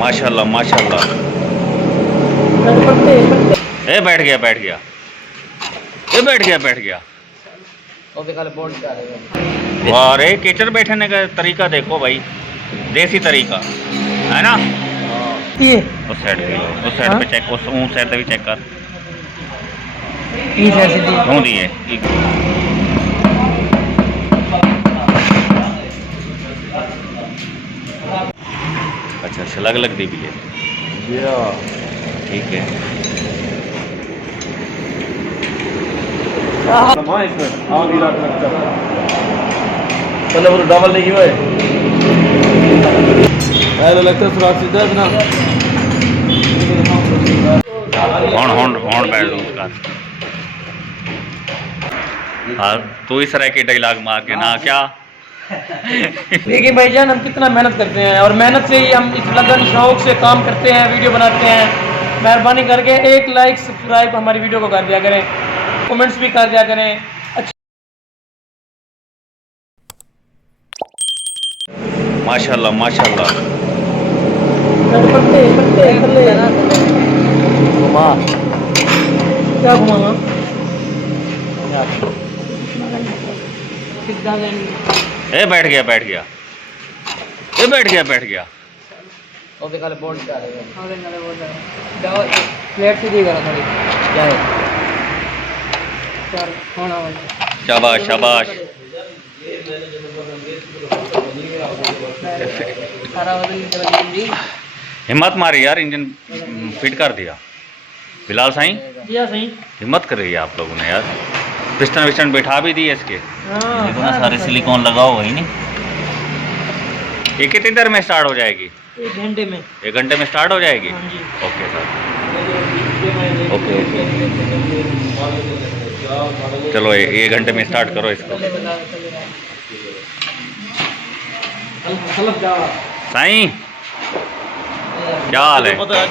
माशाल्लाह माशाल्लाह। ए बैठ गया बैठ गया, ये बैठ गया बैठ गया। वाह रे, कीचड़ बैठने का तरीका देखो भाई, देसी तरीका है ना। उस साइड पे चेक, उस साइड पे भी चेक कर। क्यों दी है अच्छा, छलग लग दी भी है, ठीक है। डबल नहीं हुआ लगता है सुराग सीधा ना। बैठ दो उसका। हाँ तो इस तरह के डायलॉग मार के ना क्या। देखिए भाईजान, हम कितना मेहनत करते हैं और मेहनत से ही हम इस लगन शौक से काम करते हैं, वीडियो बनाते हैं। मेहरबानी करके एक लाइक सब्सक्राइब हमारी वीडियो को कर दिया करें, कमेंट्स भी कर दिया करें। माशाल्लाह माशाल्लाह। क्या घुमाऊंगा? ए बैठ गया बैठ गया, ये बैठ गया बैठ गया। प्लेट से दी करा थोड़ी। शाबाश शाबाश। हिम्मत मारी यार, इंजन फिट कर दिया फिलहाल। सही हिम्मत कर रही है आप लोगों ने यार। पिस्टन विस्टन बैठा भी दिए इसके। देखो ना सारे सिलिकॉन लगा हुआ ही नहीं। ये कितनी देर में स्टार्ट हो जाएगी? 1 घंटे में। 1 घंटे में स्टार्ट हो जाएगी। हाँ जी। ओके सर, ओके चलो 1 घंटे में स्टार्ट करो इसको। साईं क्या हाल है? पता है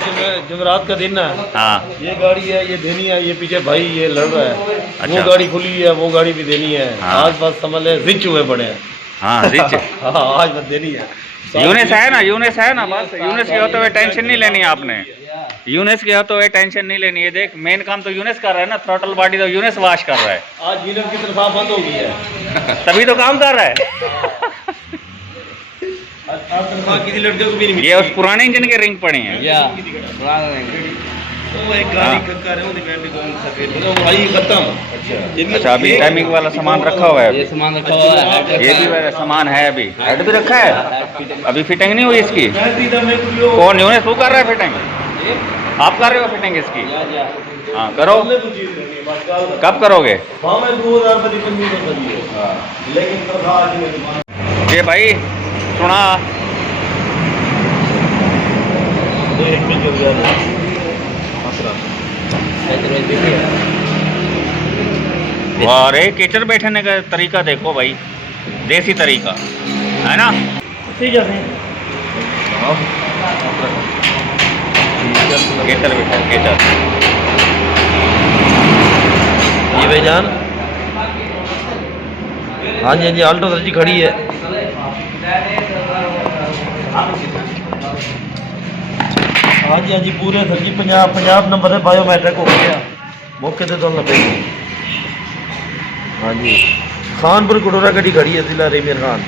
जुमेरात का दिन है। हाँ ये गाड़ी है, ये देनी है, ये पीछे भाई ये लड़ रहा है। अच्छा। वो गाड़ी खुली है, वो गाड़ी भी देनी है। हाँ। आज बस समझ ले रिच हुए पड़े हैं। हाँ रिच। हाँ आज बस देनी है। यूनिस है ना, यूनिस है ना, बस यूनिस के होते हुए टेंशन नहीं लेनी है आपने। यूनिस के होते हुए टेंशन नहीं लेनी है। देख मेन काम तो यूनिस कर रहा है ना, थ्रॉटल बॉडी तो यूनिस वॉश कर रहा है। आज यूनिस की तनख्वाह बंद हो गई है। तभी तो काम कर रहा है। आज तनख्वाह किसी लड़के को भी नहीं मिली। ये उस पुराने इंजन के रिंग पड़े हैं। वो एक गाड़ी कर रहे हो भाई खत्म। अच्छा अभी टाइमिंग वाला सामान रखा हुआ है। ये सामान रखा हुआ है, ये भी वाला सामान है, अभी हेड भी रखा है। अभी फिटिंग नहीं हुई इसकी। कौन यूनिस तू कर रहा है फिटिंग? आप कर रहे हो फिटिंग इसकी? हाँ करो। कब करोगे? ये भाई सुना, वाह रे, कीचड़ बैठने का तरीका देखो भाई, देसी तरीका है ना। कीचड़ बैठा कीचड़। ये भाईजान, हाँ जी हाँ जी, आल्टो सर जी खड़ी है। हाँ जी हाँ जी, पूरे सर जी 50 नंबर है, बायोमेट्रिक हो गया मौके से तो लगे। हाँ जी, खानपुर कटोरा गड्डी खड़ी है, जिला रेमियर खान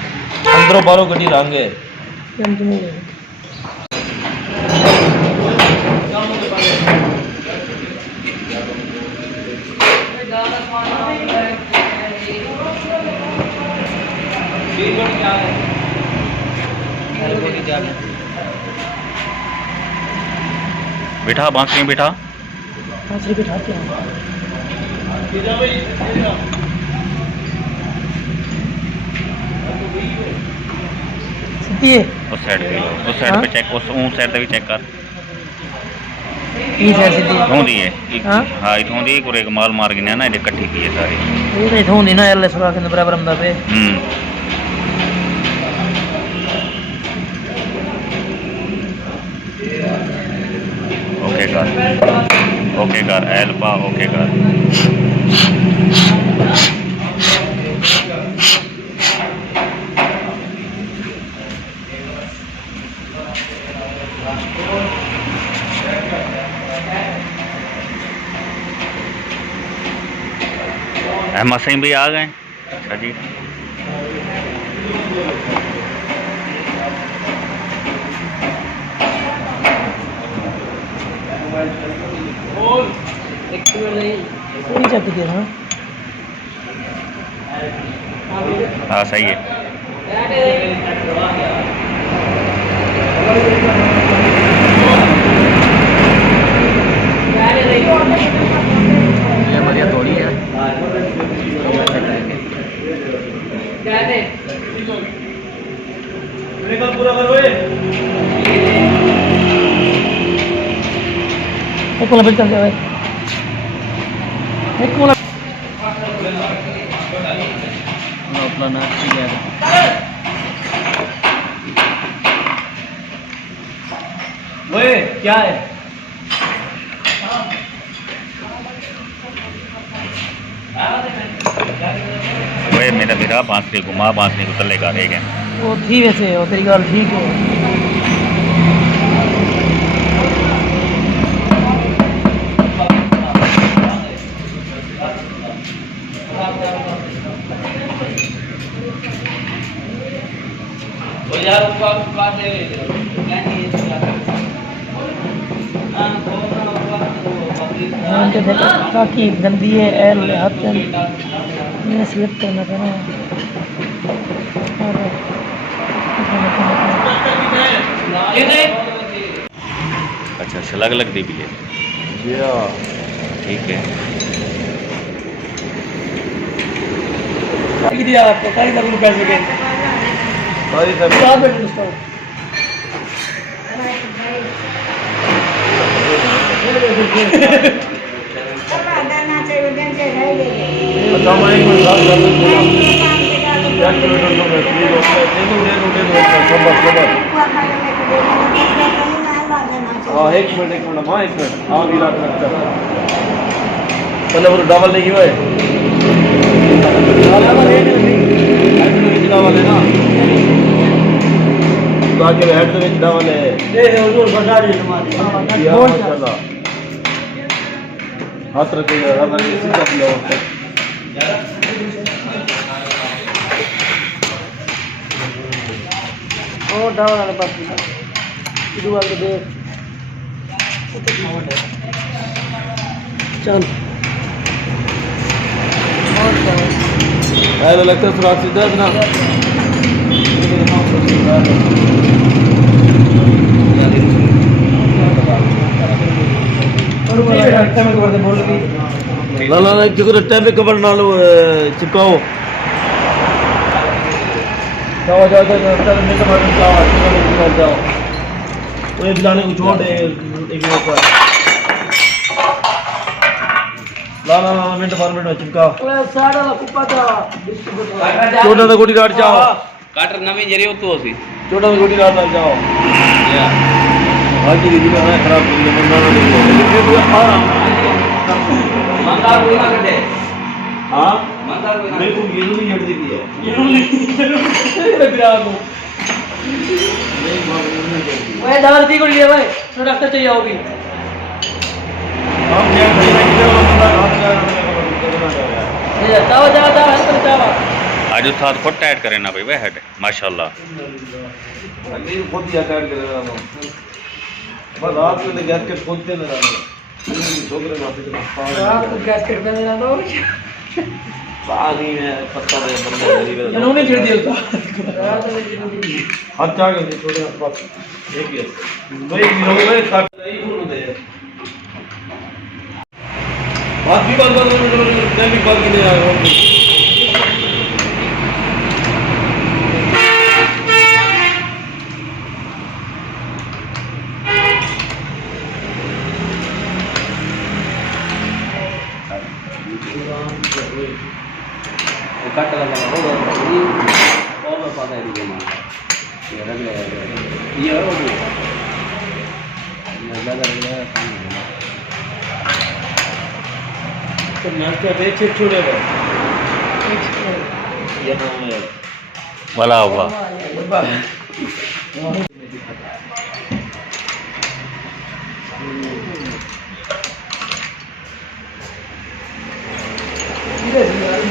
अंदरों बारों गड्डी रंग है। बिठा बांसुरी बिठा। बिठाते हैं। उस साइड पे चेक, उस साइड पे भी चेक कर। क्यों दी है? हाँ इथों दी पूरे माल मार गए ना, इकट्ठी की है सारी। इथों दी ना एल सुराख के बराबर अंदा पे। ओके कर एल्पा, ओके कर। अहमद सिंह भी आ गए। अच्छा जी। हाँ सही है। ये हमारी हथौड़ी है। पूरा करो ये। एक वाला बिल चल जाए। एक वाला अपना नाच ठीक है। वो क्या है? वे मेरा मेरा बांसुरी घुमा, बांसुरी को तले का ठीक है। वो थी वैसे, वो तेरी गल ठीक है। काकी गंदी है एल हाथ में स्लिप करना था ना। अच्छा छलग लग दी भी है। ठीक है। दिया आपको सारी तक पैसे के सारी सब क्या बेटे उसका अच्छा मैं एक मिनट बात कर लूँ। 1 किलोमीटर तो मैं फ्री रोड पे खबर हाँ एक मिनट हाँ एक मिनट हाँ भी रात में पहले वो डबल नहीं हुआ है डबल है ना बाकी हेड में डबल है ये हुजूर बता दे तुम्हारी माशाल्लाह हाथ रखिए हाथ रखिए सीधा लो ओ डाउन वाला पास इधर वाले दे चल ऐसा लगता है सुराग सीधा है ना ना क्योंकि टाइम पे कवर ना लो चिपकाओ जाओ जाओ जाओ जाओ जाओ वो ये बिलाने को छोड़ एक मिनट पर ला मिनट 12 मिनट में चिपका साड़ा ला कुप्पा था छोटा सा गोटी काट जाओ काटर नवी जरी होतो असी छोटा सा गोटी काट जाओ या बाकी दीदी का है खराब कर दिया बंदा नहीं मंदार कोई ना कटे हां मंदार कोई ना मेरे को ये नहीं जड़ दी है ये बिरा को ओए दाल दी को लिया भाई तो डॉक्टर चाहिए होगी हम क्या करेंगे बंदा हाथ लगा ये जाओ जाओ जाओ हर तरफ जाओ आज उस्ताद खुद टाइट करे ना भाई वह हेड माशाल्लाह। अभी खुद ही अटैक कर रहा हूं बस रात में गैस के खोलते ना रहा छोकरे माफी रात को गैस कर पे देना दो पानी में पत्ता में बंदा गरीब इन्होंने छिड़ दिया उसका हाथ जा गए छोटे पास एक ही भाई लोग भाई काट नहीं फोन दे बात भी बंद कर टाइम भी बात नहीं आया काट लगा होगा ये और पता है ये मां ये रख ले ये हो गया लगा तो नाश्ता पे चेक छोड़ेगा ये नाम है भला हुआ धीरे धीरे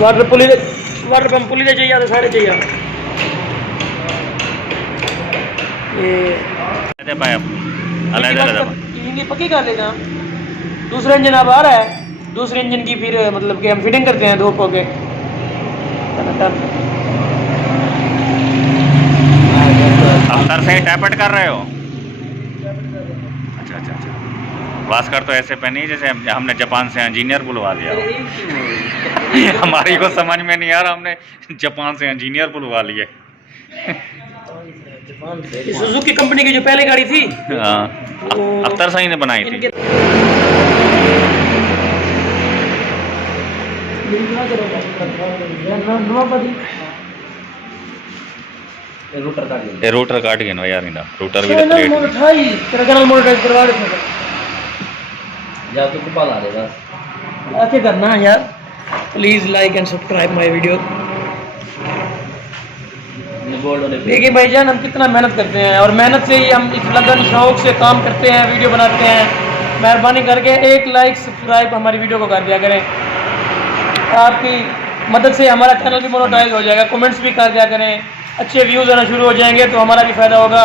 वाटर पंप पुली दे चाहिए तो साढ़े चाहिए ये पक्की कर लेना। दूसरा इंजन अब आ रहा है, दूसरे इंजन की फिर मतलब कि हम फिटिंग करते हैं धूप होके। अफ्तर से ही टैपट कर रहे हो? अच्छा अच्छा अच्छा। वास्कर तो ऐसे पे नहीं जैसे हमने जापान से इंजीनियर बुलवा लिया। हमारी को समझ में नहीं आ रहा, हमने जापान से इंजीनियर बुलवा लिए। सुजुकी कंपनी की जो पहले गाड़ी थी, हाँ, अख्तर सही ने बनाई थी। रूटर ये रोटर काट गए ना यार, इंदा रोटर भी चैनल मोनेटाइज तेरा चैनल मोनेटाइज करवा दे। जा तो कुपा ला दे बस। आके करना यार, please like and subscribe my video. देखिए भाईजान हम कितना मेहनत करते हैं और मेहनत से ही हम इस लगन शौक से काम करते हैं, वीडियो बनाते हैं। मेहरबानी करके एक लाइक सब्सक्राइब हमारी वीडियो को कर दिया करें। आपकी मदद से हमारा चैनल भी मोनेटाइज हो जाएगा। कमेंट्स भी कर दिया करें, अच्छे व्यूज़ आना शुरू हो जाएंगे तो हमारा भी फ़ायदा होगा।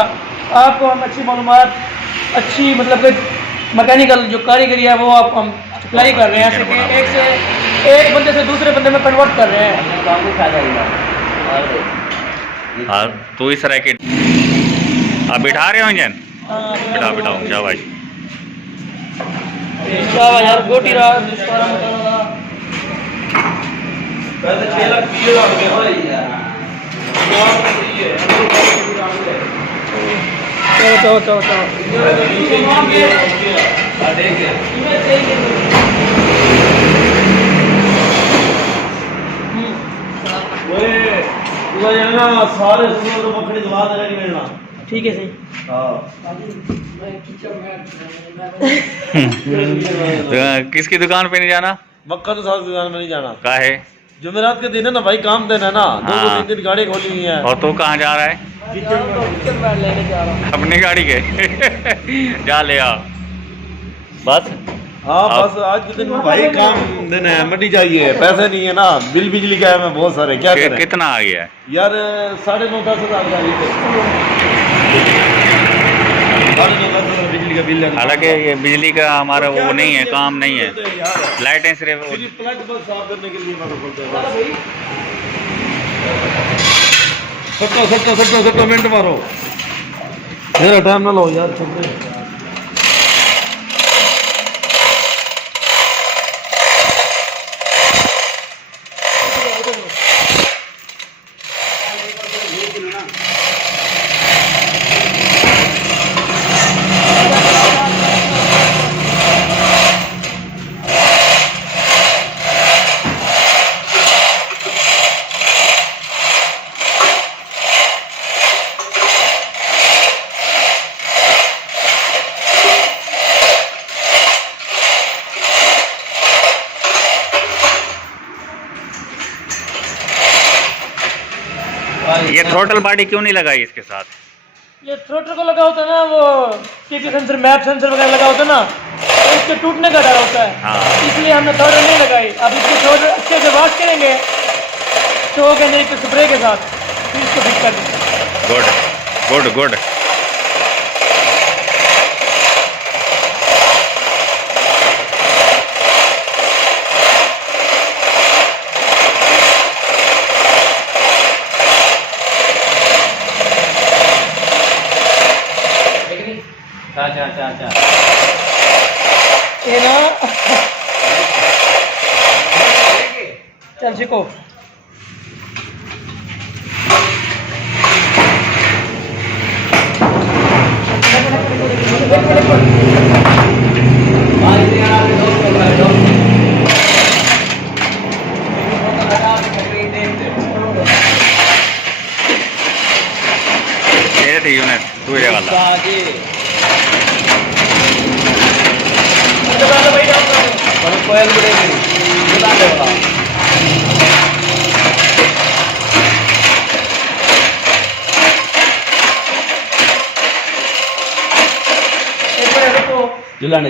आपको हम अच्छी मालूमात, अच्छी मतलब कि मैकेनिकल जो कारीगरी है वो आपको हम सप्लाई कर रहे हैं। ऐसे कि एक बंदे से दूसरे बंदे में कन्वर्ट कर रहे हैं। हाँ तो इस तरह के आप बिठा रहे हो इंजन? बिठाओ शाबाश। यार गोटी रहा पहले 6 लाख पीए लग गए भाई यार। चलो सारे पकड़ी दवा नहीं मिलना। ठीक है सही। तो किसकी दुकान पे नहीं जाना? मक्का तो सारी दुकान में नहीं जाना। का है जुमेरात के दिन है ना भाई, काम देना है ना। दो हाँ। 3 गाड़ी खोली हुई है। और तो कहाँ जा रहा है? लेने जा रहा हूँ अपनी गाड़ी के जा ले आओ बस। हाँ बस आज के दिन में भाई काम देना है, मटी चाहिए, पैसे नहीं है ना। बिल बिजली का है मैं बहुत सारे, क्या करें। कितना आ गया है यार 9.5-10 हज़ार का बिजली का बिल है। हालांकि ये बिजली का हमारा वो नहीं है, काम नहीं है। लाइटें सिर्फ प्लग बस साफ करने के लिए सट्टो मिनट मारो, मेरा टाइम ना लो यार। ये थ्रोटल बॉडी क्यों नहीं लगाई इसके साथ? ये थ्रोटल को लगा होता है ना, वो सीपी सेंसर, मैप सेंसर वगैरह लगा होता है ना, तो इसके टूटने का डर होता है। हाँ। इसलिए हमने थ्रोटल नहीं लगाई। अब इसकी थ्रोटल अच्छे से वॉश करेंगे तो के नहीं तो स्प्रे के साथ फिर इसको फिट कर देंगे। Good good good. अच्छा ये ना चल सीखो। ये थी यूनिट दूसरे वाला। कोयल बढ़ेगी बता दे वाला। जुलाने